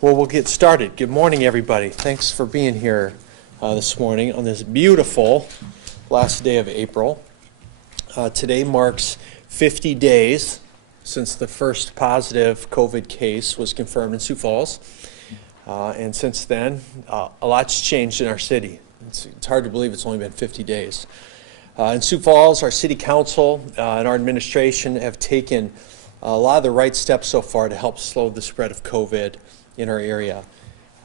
Well, we'll get started. Good morning, everybody. Thanks for being here this morning on this beautiful last day of April. Today marks 50 days since the first positive COVID case was confirmed in Sioux Falls. And since then, a lot's changed in our city. It's hard to believe it's only been 50 days. In Sioux Falls, our city council and our administration have taken a lot of the right steps so far to help slow the spread of COVID in our area.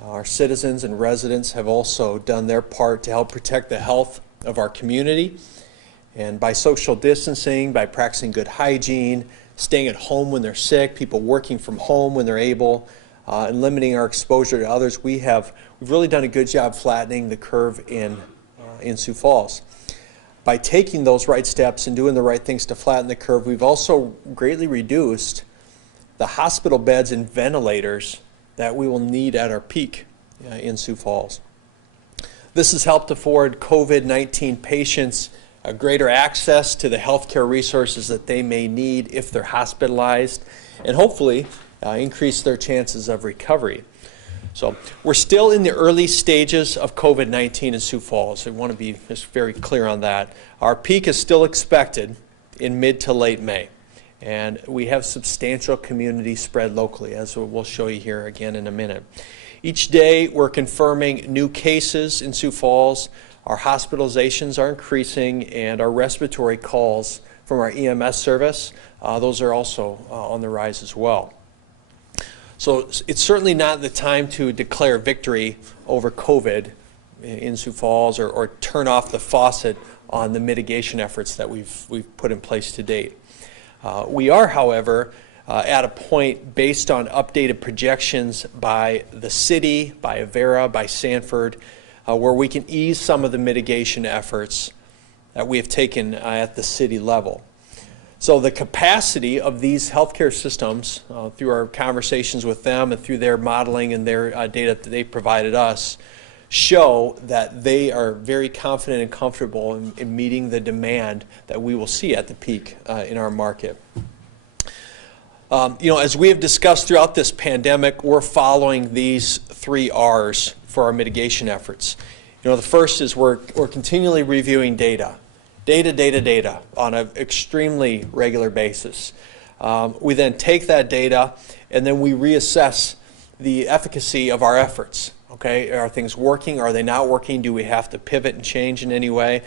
Our citizens and residents have also done their part to help protect the health of our community. And by social distancing, by practicing good hygiene, staying at home when they're sick, people working from home when they're able, and limiting our exposure to others, we've really done a good job flattening the curve in Sioux Falls. By taking those right steps and doing the right things to flatten the curve, we've also greatly reduced the hospital beds and ventilators that we will need at our peak in Sioux Falls. This has helped afford COVID-19 patients greater access to the healthcare resources that they may need if they're hospitalized, and hopefully increase their chances of recovery. So we're still in the early stages of COVID-19 in Sioux Falls. I want to be just very clear on that. Our peak is still expected in mid to late May. And we have substantial community spread locally, as we'll show you here again in a minute. Each day we're confirming new cases in Sioux Falls. Our hospitalizations are increasing, and our respiratory calls from our EMS service, those are also on the rise as well. So it's certainly not the time to declare victory over COVID in Sioux Falls or turn off the faucet on the mitigation efforts that we've put in place to date. We are, however, at a point based on updated projections by the city, by Avera, by Sanford, where we can ease some of the mitigation efforts that we have taken at the city level. So the capacity of these healthcare systems, through our conversations with them and through their modeling and their data that they provided us, show that they are very confident and comfortable in meeting the demand that we will see at the peak in our market. As we have discussed throughout this pandemic, we're following these 3 R's for our mitigation efforts. The first is we're continually reviewing data on an extremely regular basis. We then take that data and then we reassess the efficacy of our efforts. Okay, are things working? Are they not working? Do we have to pivot and change in any way?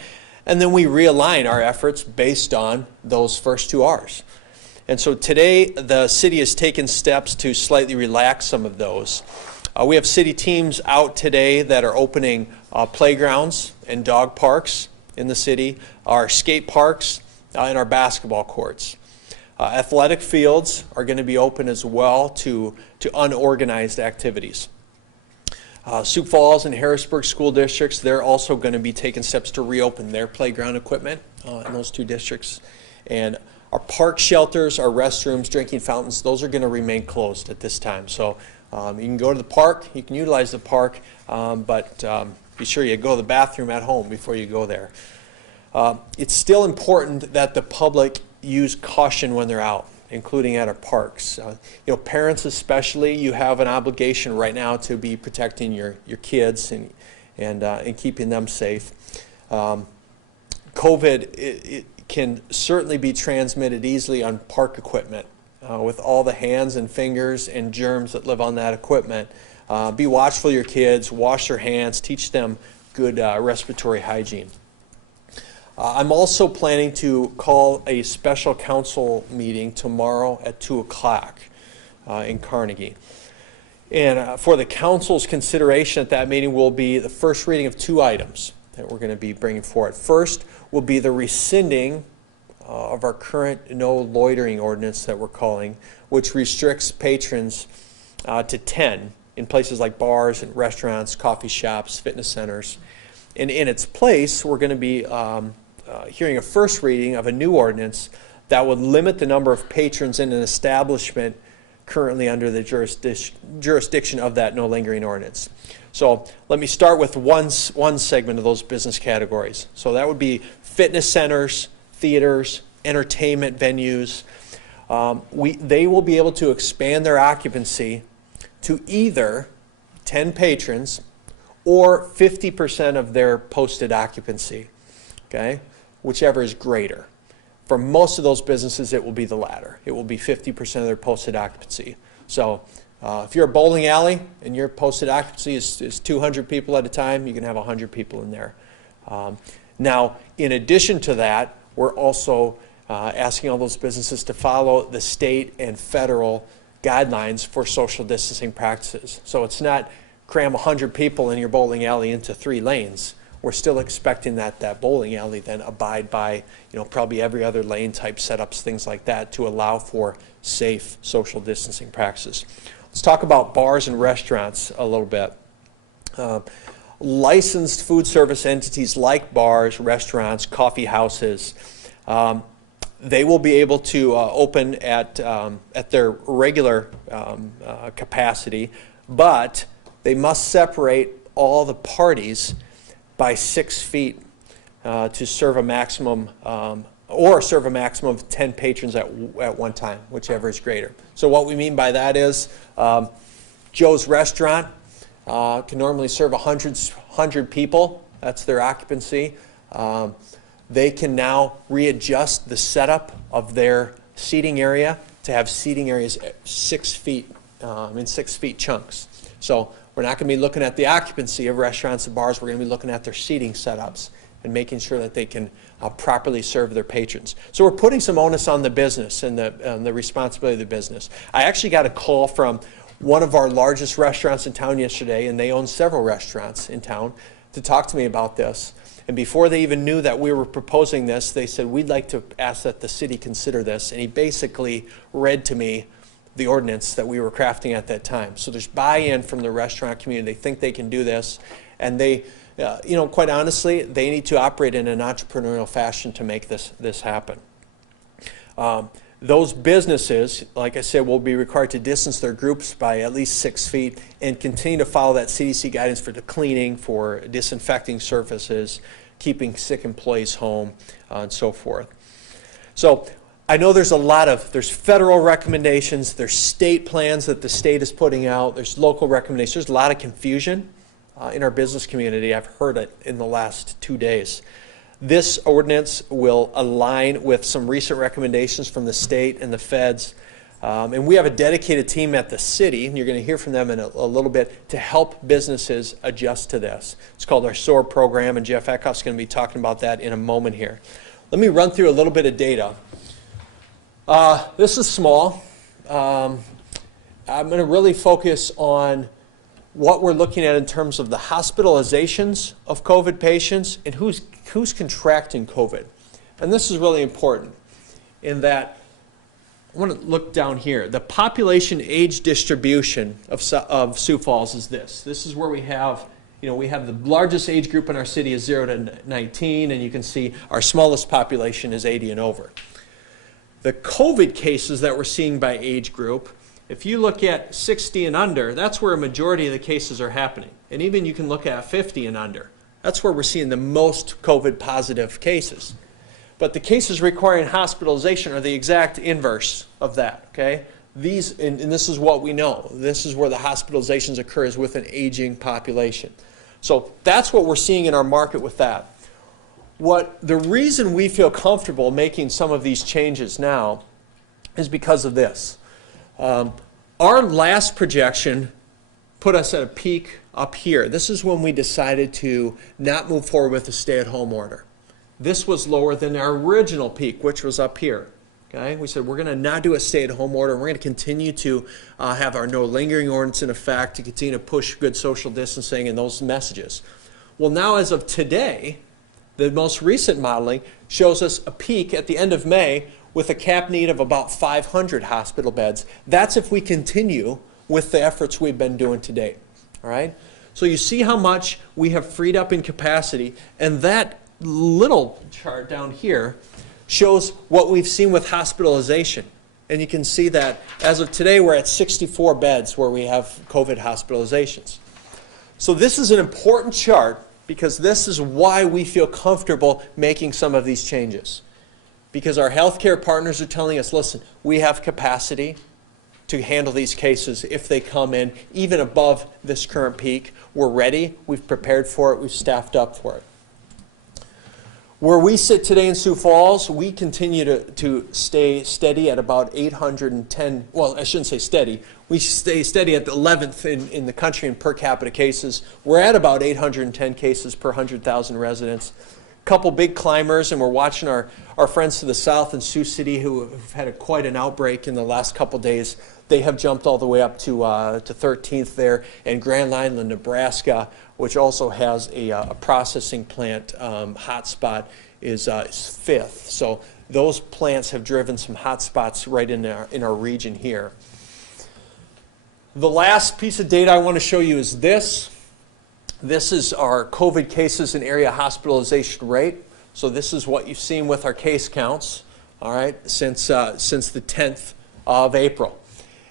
And then we realign our efforts based on those first 2 R's. And so today the city has taken steps to slightly relax some of those. We have city teams out today that are opening playgrounds and dog parks in the city, our skate parks, and our basketball courts. Athletic fields are going to be open as well to unorganized activities. Sioux Falls and Harrisburg school districts, they're also going to be taking steps to reopen their playground equipment in those 2 districts. And our park shelters, our restrooms, drinking fountains, those are going to remain closed at this time. So you can go to the park, you can utilize the park, but be sure you go to the bathroom at home before you go there. It's still important that the public use caution when they're out, including at our parks. Parents especially, you have an obligation right now to be protecting your kids and keeping them safe. COVID it can certainly be transmitted easily on park equipment with all the hands and fingers and germs that live on that equipment. Be watchful of your kids, wash their hands, teach them good respiratory hygiene. I'm also planning to call a special council meeting tomorrow at 2 o'clock in Carnegie. And for the council's consideration at that meeting will be the first reading of 2 items that we're going to be bringing forward. First will be the rescinding of our current no loitering ordinance that we're calling, which restricts patrons to 10 in places like bars and restaurants, coffee shops, fitness centers. And in its place, we're going to be hearing a first reading of a new ordinance that would limit the number of patrons in an establishment currently under the jurisdiction of that no lingering ordinance. So let me start with one segment of those business categories. So that would be fitness centers, theaters, entertainment venues. They will be able to expand their occupancy to either 10 patrons or 50% of their posted occupancy, okay? Whichever is greater. For most of those businesses, it will be the latter. It will be 50% of their posted occupancy. So if you're a bowling alley and your posted occupancy is 200 people at a time, you can have 100 people in there. Now, in addition to that, we're also asking all those businesses to follow the state and federal guidelines for social distancing practices. So it's not cram 100 people in your bowling alley into 3 lanes. We're still expecting that bowling alley then abide by, probably every other lane type setups, things like that, to allow for safe social distancing practices. Let's talk about bars and restaurants a little bit. Licensed food service entities like bars, restaurants, coffee houses, they will be able to open at their regular capacity, but they must separate all the parties by 6 feet to serve a maximum serve a maximum of 10 patrons at one time, whichever is greater. So what we mean by that is Joe's Restaurant can normally serve 100 people. That's their occupancy. They can now readjust the setup of their seating area to have seating areas at 6 feet in 6 feet chunks. So we're not going to be looking at the occupancy of restaurants and bars. We're going to be looking at their seating setups and making sure that they can properly serve their patrons. So we're putting some onus on the business and the responsibility of the business. I actually got a call from one of our largest restaurants in town yesterday, and they own several restaurants in town, to talk to me about this. And before they even knew that we were proposing this, they said, we'd like to ask that the city consider this. And he basically read to me the ordinance that we were crafting at that time. So there's buy-in from the restaurant community. They think they can do this. And they, quite honestly, they need to operate in an entrepreneurial fashion to make this happen. Those businesses, like I said, will be required to distance their groups by at least 6 feet and continue to follow that CDC guidance for the cleaning, for disinfecting surfaces, keeping sick employees home, and so forth. So I know there's federal recommendations, there's state plans that the state is putting out, there's local recommendations. There's a lot of confusion in our business community. I've heard it in the last 2 days. This ordinance will align with some recent recommendations from the state and the feds. And we have a dedicated team at the city, and you're going to hear from them in a little bit, to help businesses adjust to this. It's called our SOAR program, and Jeff Eckhoff's going to be talking about that in a moment here. Let me run through a little bit of data. This is small. I'm going to really focus on what we're looking at in terms of the hospitalizations of COVID patients and who's contracting COVID. And this is really important in that, I want to look down here. The population age distribution of Sioux Falls is this. This is where we have, we have the largest age group in our city is 0 to 19, and you can see our smallest population is 80 and over. The COVID cases that we're seeing by age group, if you look at 60 and under, that's where a majority of the cases are happening. And even you can look at 50 and under. That's where we're seeing the most COVID positive cases. But the cases requiring hospitalization are the exact inverse of that, okay? And this is what we know. This is where the hospitalizations occur, is with an aging population. So that's what we're seeing in our market with that. The reason we feel comfortable making some of these changes now is because of this. Our last projection put us at a peak up here. This is when we decided to not move forward with the stay-at-home order. This was lower than our original peak, which was up here. Okay? We said we're going to not do a stay-at-home order. We're going to continue to have our no lingering ordinance in effect, to continue to push good social distancing and those messages. Well, now as of today, the most recent modeling shows us a peak at the end of May with a cap need of about 500 hospital beds. That's if we continue with the efforts we've been doing to date. All right? So you see how much we have freed up in capacity, and that little chart down here shows what we've seen with hospitalization. And you can see that as of today, we're at 64 beds where we have COVID hospitalizations. So this is an important chart because this is why we feel comfortable making some of these changes. Because our healthcare partners are telling us, listen, we have capacity, to handle these cases if they come in even above this current peak. We're ready, we've prepared for it, we've staffed up for it. Where we sit today in Sioux Falls, we continue to stay steady at about 810, well, I shouldn't say steady. We stay steady at the 11th in the country in per capita cases. We're at about 810 cases per 100,000 residents. Couple big climbers, and we're watching our friends to the south in Sioux City who have had quite an outbreak in the last couple days. They have jumped all the way up to 13th there, and Grand Island, Nebraska, which also has a processing plant hotspot, is 5th. So those plants have driven some hotspots right in our region here. The last piece of data I want to show you is this. This is our COVID cases and area hospitalization rate. So this is what you've seen with our case counts, all right, since the 10th of April.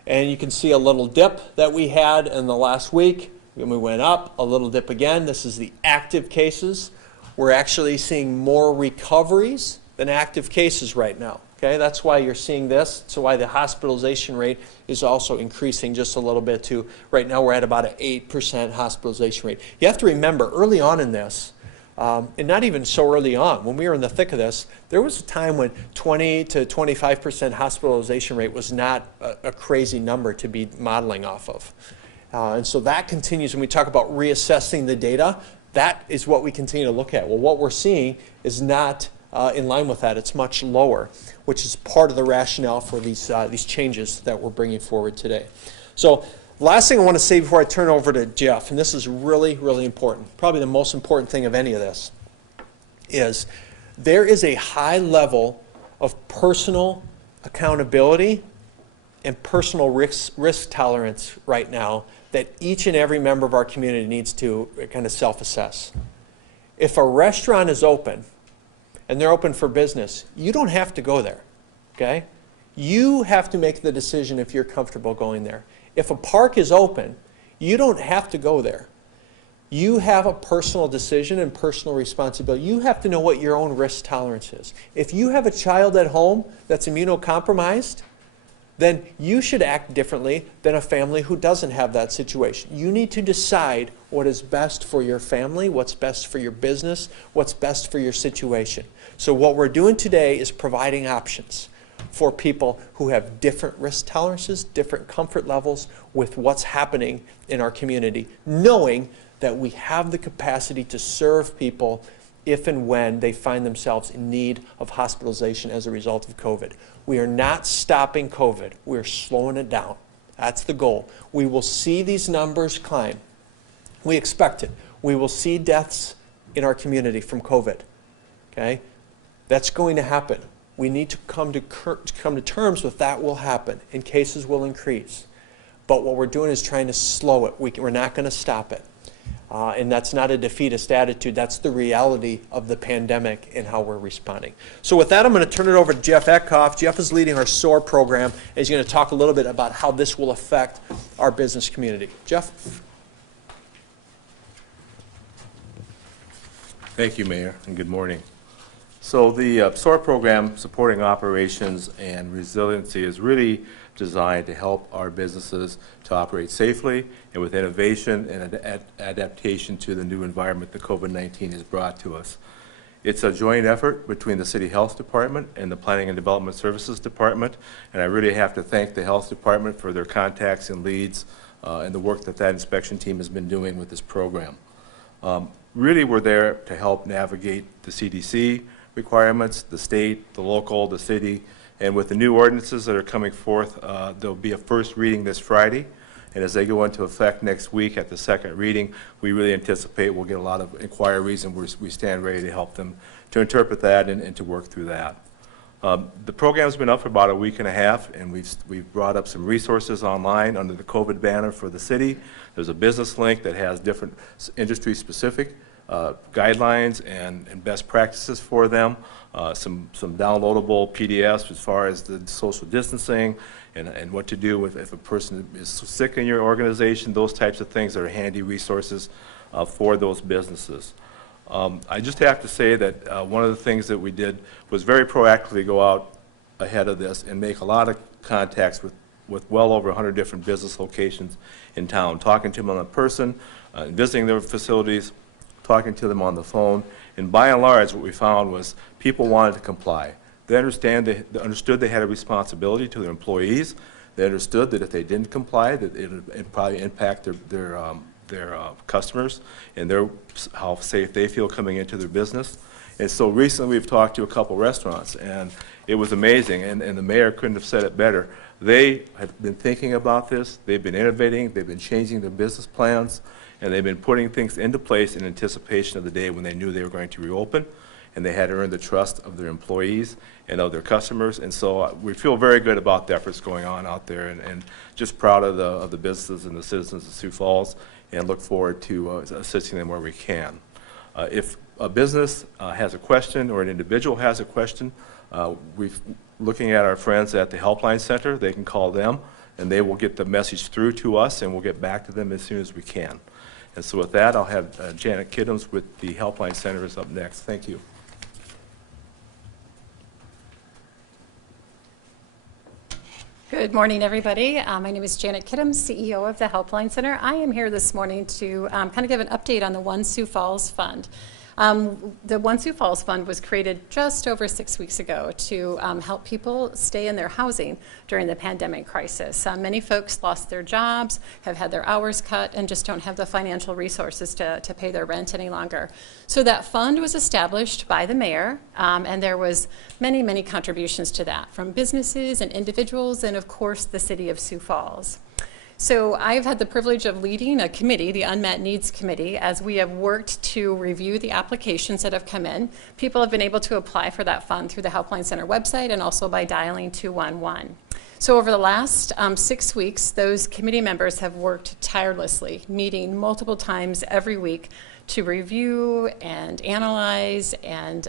And you can see a little dip that we had in the last week. Then we went up, a little dip again. This is the active cases. We're actually seeing more recoveries than active cases right now. Okay, that's why you're seeing this. So why the hospitalization rate is also increasing just a little bit too. Right now we're at about an 8% hospitalization rate. You have to remember early on in this, and not even so early on, when we were in the thick of this, there was a time when 20 to 25% hospitalization rate was not a crazy number to be modeling off of. And so that continues when we talk about reassessing the data. That is what we continue to look at. Well, what we're seeing is not in line with that. It's much lower, which is part of the rationale for these changes that we're bringing forward today. So last thing I want to say before I turn over to Jeff, and this is really, really important, probably the most important thing of any of this, is there is a high level of personal accountability and personal risk tolerance right now that each and every member of our community needs to kind of self-assess. If a restaurant is open, and they're open for business, you don't have to go there, okay? You have to make the decision if you're comfortable going there. If a park is open, you don't have to go there. You have a personal decision and personal responsibility. You have to know what your own risk tolerance is. If you have a child at home that's immunocompromised, then you should act differently than a family who doesn't have that situation. You need to decide what is best for your family, what's best for your business, what's best for your situation. So what we're doing today is providing options for people who have different risk tolerances, different comfort levels with what's happening in our community, knowing that we have the capacity to serve people if and when they find themselves in need of hospitalization as a result of COVID. We are not stopping COVID. We're slowing it down. That's the goal. We will see these numbers climb. We expect it. We will see deaths in our community from COVID. Okay? That's going to happen. We need to come to terms with that will happen, and cases will increase. But what we're doing is trying to slow it. We're not going to stop it. And that's not a defeatist attitude. That's the reality of the pandemic and how we're responding. So with that, I'm going to turn it over to Jeff Eckhoff. Jeff is leading our SOAR program, and he's going to talk a little bit about how this will affect our business community. Jeff? Thank you, Mayor, and good morning. So the SOAR program, Supporting Operations and Resiliency, is really designed to help our businesses to operate safely and with innovation and adaptation to the new environment that COVID-19 has brought to us. It's a joint effort between the City Health Department and the Planning and Development Services Department, and I really have to thank the Health Department for their contacts and leads and the work that inspection team has been doing with this program. Really, we're there to help navigate the CDC requirements, the state, the local, the city, and with the new ordinances that are coming forth, there'll be a first reading this Friday, and as they go into effect next week at the second reading, we really anticipate we'll get a lot of inquiries, and we stand ready to help them to interpret that and to work through that. The program's been up for about a week and a half, and we've brought up some resources online under the COVID banner for the city. There's a business link that has different industry-specific guidelines and best practices for them, some downloadable PDFs as far as the social distancing and what to do if a person is sick in your organization, those types of things are handy resources for those businesses. I just have to say that one of the things that we did was very proactively go out ahead of this and make a lot of contacts with with well over 100 different business locations in town, talking to them in person, visiting their facilities, talking to them on the phone. And by and large, what we found was people wanted to comply. They understood they had a responsibility to their employees. They understood that if they didn't comply, that it would probably impact their customers and how safe they feel coming into their business. And so recently we've talked to a couple restaurants, and it was amazing, and the mayor couldn't have said it better. They have been thinking about this, they've been innovating, they've been changing their business plans, and they've been putting things into place in anticipation of the day when they knew they were going to reopen, and they had to earn the trust of their employees and of their customers. And so we feel very good about the efforts going on out there, and just proud of the businesses and the citizens of Sioux Falls, and look forward to assisting them where we can. If a business has a question or an individual has a question, we're looking at our friends at the Helpline Center. They can call them, and they will get the message through to us, and we'll get back to them as soon as we can. And so with that, I'll have Janet Kidams with the Helpline Center is up next. Thank you. Good morning, everybody. My name is Janet Kidams, CEO of the Helpline Center. I am here this morning to kind of give an update on the One Sioux Falls Fund. The One Sioux Falls Fund was created just over 6 weeks ago to help people stay in their housing during the pandemic crisis. Many folks lost their jobs, have had their hours cut, and just don't have the financial resources to pay their rent any longer. So that fund was established by the mayor, and there was many contributions to that from businesses and individuals, and of course the city of Sioux Falls. So I've had the privilege of leading a committee, the Unmet Needs Committee, as we have worked to review the applications that have come in. People have been able to apply for that fund through the Helpline Center website and also by dialing 211. So over the last 6 weeks, those committee members have worked tirelessly, meeting multiple times every week to review and analyze and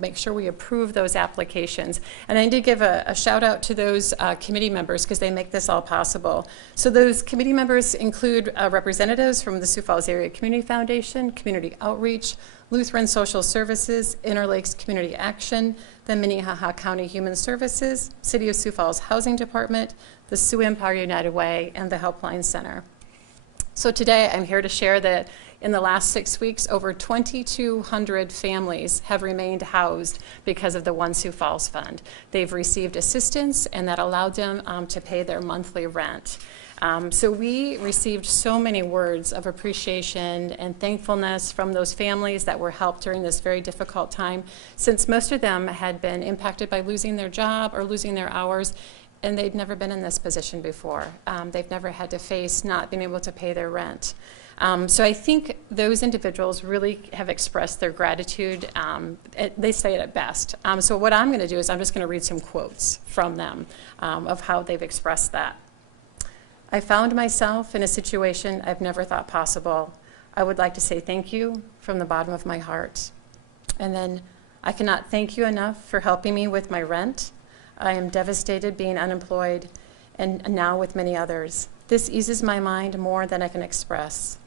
make sure we approve those applications. And I need to give a shout out to those committee members because they make this all possible. So those committee members include representatives from the Sioux Falls Area Community Foundation, Community Outreach, Lutheran Social Services, Interlakes Community Action, the Minnehaha County Human Services, City of Sioux Falls Housing Department, the Sioux Empire United Way, and the Helpline Center. So today I'm here to share that in the last 6 weeks, over 2,200 families have remained housed because of the One Sioux Falls Fund. They've received assistance, and that allowed them to pay their monthly rent. So we received so many words of appreciation and thankfulness from those families that were helped during this very difficult time, since most of them had been impacted by losing their job or losing their hours, and they'd never been in this position before. They've never had to face not being able to pay their rent. So I think those individuals really have expressed their gratitude. They say it at best. So what I'm going to do is I'm just going to read some quotes from them of how they've expressed that. I found myself in a situation I've never thought possible. I would like to say thank you from the bottom of my heart. And then, I cannot thank you enough for helping me with my rent. I am devastated being unemployed and now with many others. This eases my mind more than I can express.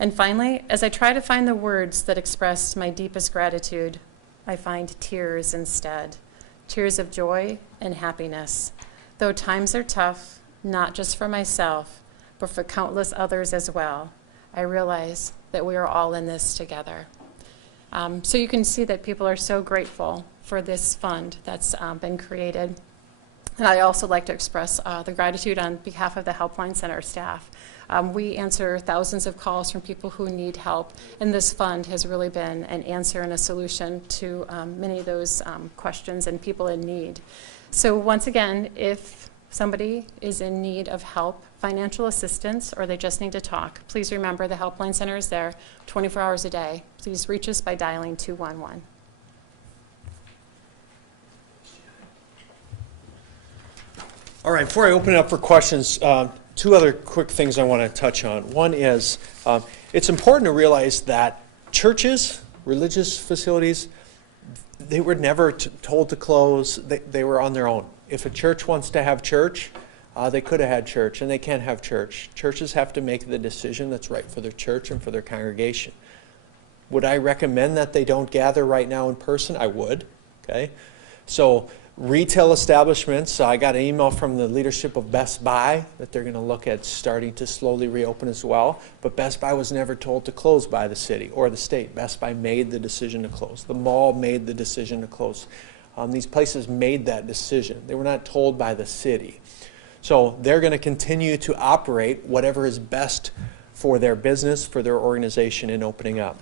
And finally, as I try to find the words that express my deepest gratitude, I find tears instead. Tears of joy and happiness. Though times are tough, not just for myself, but for countless others as well, I realize that we are all in this together. So you can see that people are so grateful for this fund that's been created. And I also like to express the gratitude on behalf of the Helpline Center staff. We answer thousands of calls from people who need help, and this fund has really been an answer and a solution to many of those questions and people in need. So once again, if somebody is in need of help, financial assistance, or they just need to talk, please remember the Helpline Center is there 24 hours a day. Please reach us by dialing 211. All right, before I open it up for questions, two other quick things I want to touch on. One is it's important to realize that churches, religious facilities, they were never told to close. They were on their own. If a church wants to have church, they could have had church, and they can't have church. Churches have to make the decision that's right for their church and for their congregation. Would I recommend that they don't gather right now in person? I would. Okay, so Retail establishments, I got an email from the leadership of Best Buy that they're going to look at starting to slowly reopen as well. But Best Buy was never told to close by the city or the state. Best Buy made the decision to close. The mall made the decision to close. These places made that decision. They were not told by the city. So they're going to continue to operate whatever is best for their business, for their organization in opening up.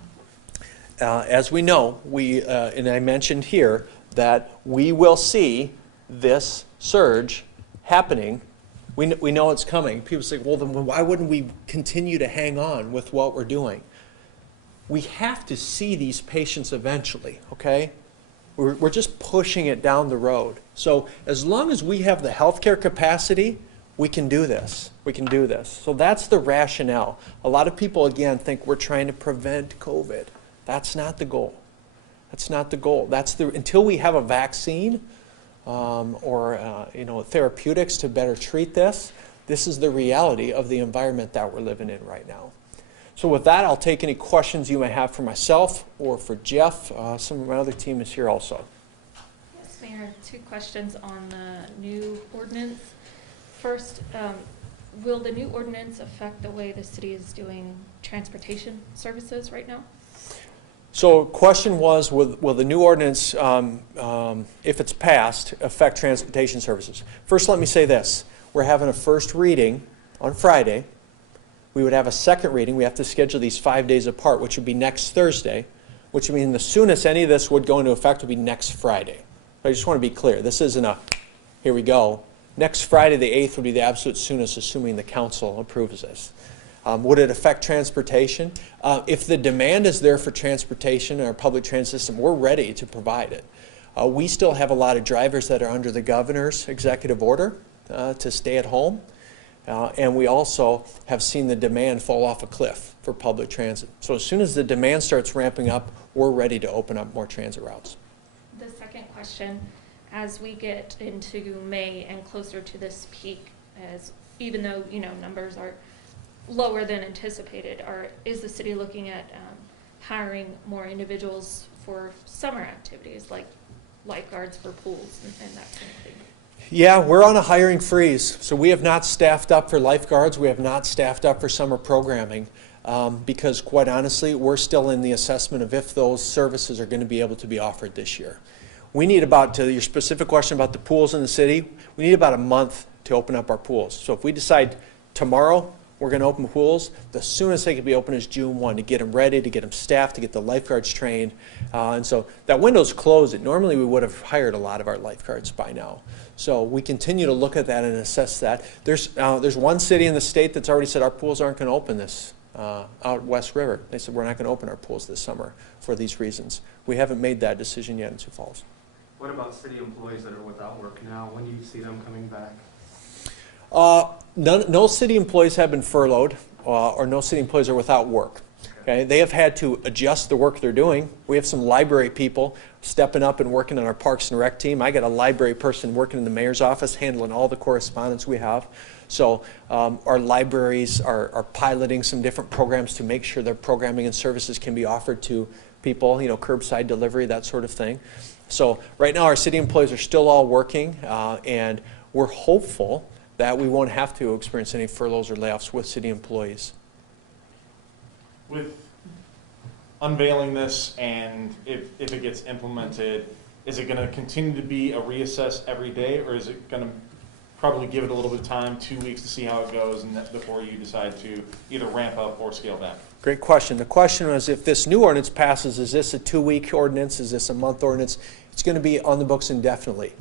As we know, and I mentioned here, that we will see this surge happening. We know it's coming. People say, well, then why wouldn't we continue to hang on with what we're doing? We have to see these patients eventually, okay? We're just pushing it down the road. So as long as we have the healthcare capacity, we can do this. We can do this. So that's the rationale. A lot of people, again, think we're trying to prevent COVID. That's not the goal. That's not the goal. Until we have a vaccine or therapeutics to better treat this, this is the reality of the environment that we're living in right now. So with that, I'll take any questions you may have for myself or for Jeff. Some of my other team is here also. Yes, Mayor, 2 questions on the new ordinance. First, will the new ordinance affect the way the city is doing transportation services right now? So question was, will the new ordinance, if it's passed, affect transportation services? First, let me say this. We're having a first reading on Friday. We would have a second reading. We have to schedule these 5 days apart, which would be next Thursday, which would mean the soonest any of this would go into effect would be next Friday. I just want to be clear. This isn't a, here we go. Next Friday, the 8th, would be the absolute soonest, assuming the council approves this. Would it affect transportation? If the demand is there for transportation in our public transit system, we're ready to provide it. We still have a lot of drivers that are under the governor's executive order to stay at home. And we also have seen the demand fall off a cliff for public transit. So as soon as the demand starts ramping up, we're ready to open up more transit routes. The second question, as we get into May and closer to this peak, even though numbers are lower than anticipated, is the city looking at hiring more individuals for summer activities like lifeguards for pools and that kind of thing? Yeah, we're on a hiring freeze. So we have not staffed up for lifeguards. We have not staffed up for summer programming because, quite honestly, we're still in the assessment of if those services are going to be able to be offered this year. We need to your specific question about the pools in the city, we need about a month to open up our pools. So if we decide tomorrow we're going to open pools, the soonest they could be open is June 1 to get them ready, to get them staffed, to get the lifeguards trained. And so that window's closed. Normally we would have hired a lot of our lifeguards by now. So we continue to look at that and assess that. There's one city in the state that's already said our pools aren't going to open this, out West River. They said we're not going to open our pools this summer for these reasons. We haven't made that decision yet in Sioux Falls. What about city employees that are without work now? When do you see them coming back? No city employees have been furloughed or no city employees are without work. Okay? They have had to adjust the work they're doing. We have some library people stepping up and working on our Parks and Rec team. I got a library person working in the mayor's office handling all the correspondence we have. So our libraries are piloting some different programs to make sure their programming and services can be offered to people, curbside delivery, that sort of thing. So right now our city employees are still all working and we're hopeful that we won't have to experience any furloughs or layoffs with city employees. With unveiling this and if it gets implemented, is it going to continue to be a reassess every day, or is it going to probably give it a little bit of time, 2 weeks to see how it goes, and before you decide to either ramp up or scale back? Great question. The question was, if this new ordinance passes, is this a 2-week ordinance? Is this a month ordinance? It's going to be on the books indefinitely.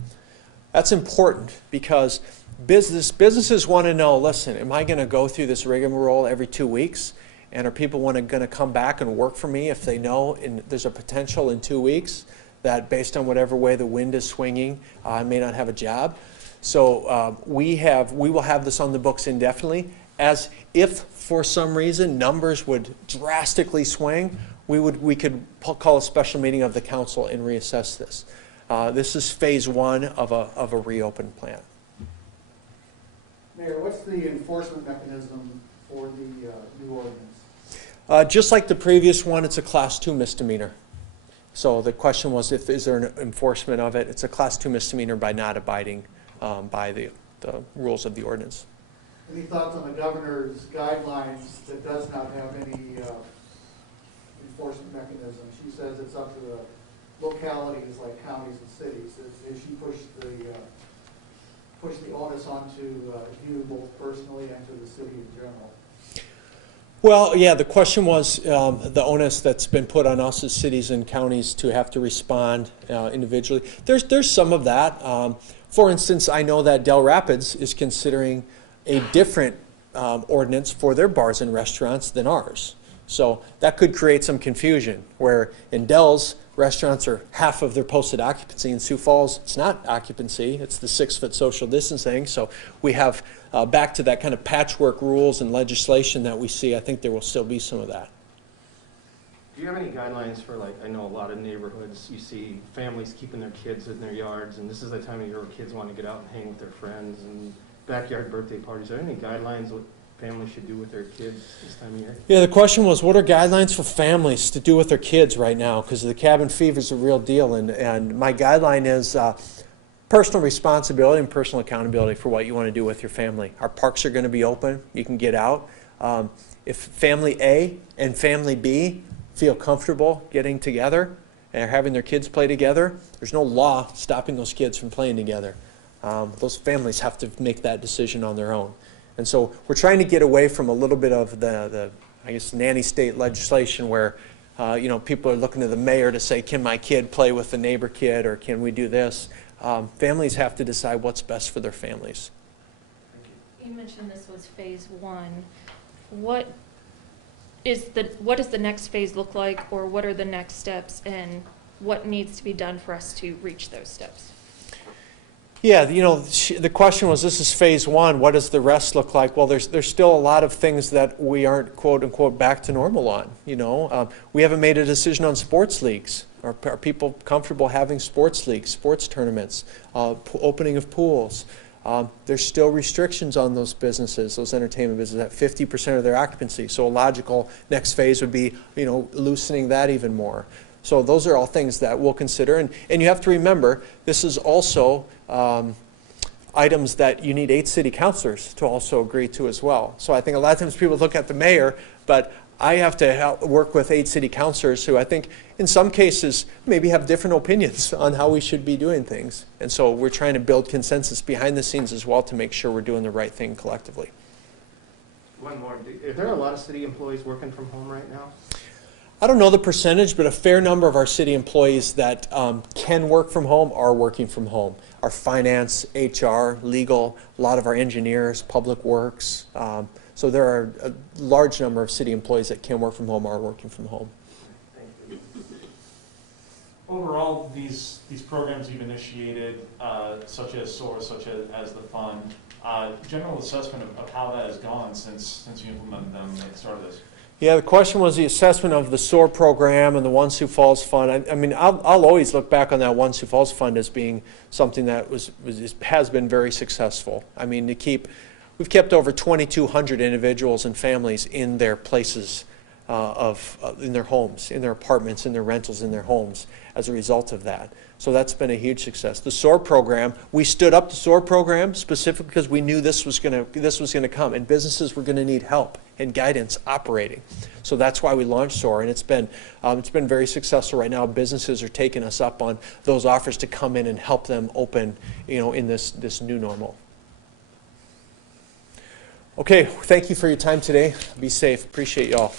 That's important because businesses want to know, listen, am I going to go through this rigmarole every 2 weeks? And are people going to come back and work for me if they know there's a potential in 2 weeks that based on whatever way the wind is swinging, I may not have a job? So we will have this on the books indefinitely. As if for some reason numbers would drastically swing, we could call a special meeting of the council and reassess this. This is phase 1 of a reopened plan. Mayor, what's the enforcement mechanism for the new ordinance? Just like the previous one, it's a Class 2 misdemeanor. So the question was, is there an enforcement of it? It's a Class 2 misdemeanor by not abiding by the rules of the ordinance. Any thoughts on the governor's guidelines that does not have any enforcement mechanism? She says it's up to the localities like counties and cities. Has she pushed the onus onto you both personally and to the city in general? Well, yeah, the question was the onus that's been put on us as cities and counties to have to respond individually. There's some of that. For instance, I know that Del Rapids is considering a different ordinance for their bars and restaurants than ours. So that could create some confusion, where in Del's, restaurants are half of their posted occupancy. In Sioux Falls, it's not occupancy, it's the 6-foot social distancing. So we have, back to that kind of patchwork rules and legislation that we see, I think there will still be some of that. Do you have any guidelines for, like, I know a lot of neighborhoods, you see families keeping their kids in their yards, and this is the time of year where kids want to get out and hang with their friends and backyard birthday parties. Are there any guidelines what families should do with their kids this time of year? Yeah, the question was, what are guidelines for families to do with their kids right now? Because the cabin fever is a real deal, and my guideline is personal responsibility and personal accountability for what you want to do with your family. Our parks are going to be open. You can get out. If family A and family B feel comfortable getting together and having their kids play together, there's no law stopping those kids from playing together. Those families have to make that decision on their own. And so we're trying to get away from a little bit of the I guess, nanny state legislation where, people are looking to the mayor to say, can my kid play with the neighbor kid, or can we do this? Families have to decide what's best for their families. You mentioned this was phase 1. What does the next phase look like, or what are the next steps, and what needs to be done for us to reach those steps? Yeah, the question was, this is phase 1, what does the rest look like? Well, there's still a lot of things that we aren't, quote unquote, back to normal on. We haven't made a decision on sports leagues. Are people comfortable having sports leagues, sports tournaments, opening of pools? There's still restrictions on those businesses, those entertainment businesses, at 50% of their occupancy. So a logical next phase would be, loosening that even more. So those are all things that we'll consider. And you have to remember, this is also items that you need 8 city councilors to also agree to as well. So I think a lot of times people look at the mayor, but I have to work with 8 city councilors who I think in some cases maybe have different opinions on how we should be doing things. And so we're trying to build consensus behind the scenes as well to make sure we're doing the right thing collectively. One more. Are there a lot of city employees working from home right now? I don't know the percentage, but a fair number of our city employees that can work from home are working from home. Our finance, HR, legal, a lot of our engineers, public works. So there are a large number of city employees that can work from home are working from home. Overall, these programs you've initiated, such as SOAR, such as the fund, general assessment of how that has gone since you implemented them at the start of this. Yeah, the question was the assessment of the SOAR program and the One Sioux Falls Fund. I mean, I'll always look back on that One Sioux Falls Fund as being something that has been very successful. I mean, we've kept over 2,200 individuals and families in their places in their homes, in their apartments, in their rentals, in their homes as a result of that. So that's been a huge success. The SOAR program, we stood up the SOAR program specifically because we knew this was going to come, and businesses were going to need help and guidance operating. So that's why we launched SOAR, and it's been very successful right now. Businesses are taking us up on those offers to come in and help them open, in this new normal. Okay, thank you for your time today. Be safe. Appreciate y'all.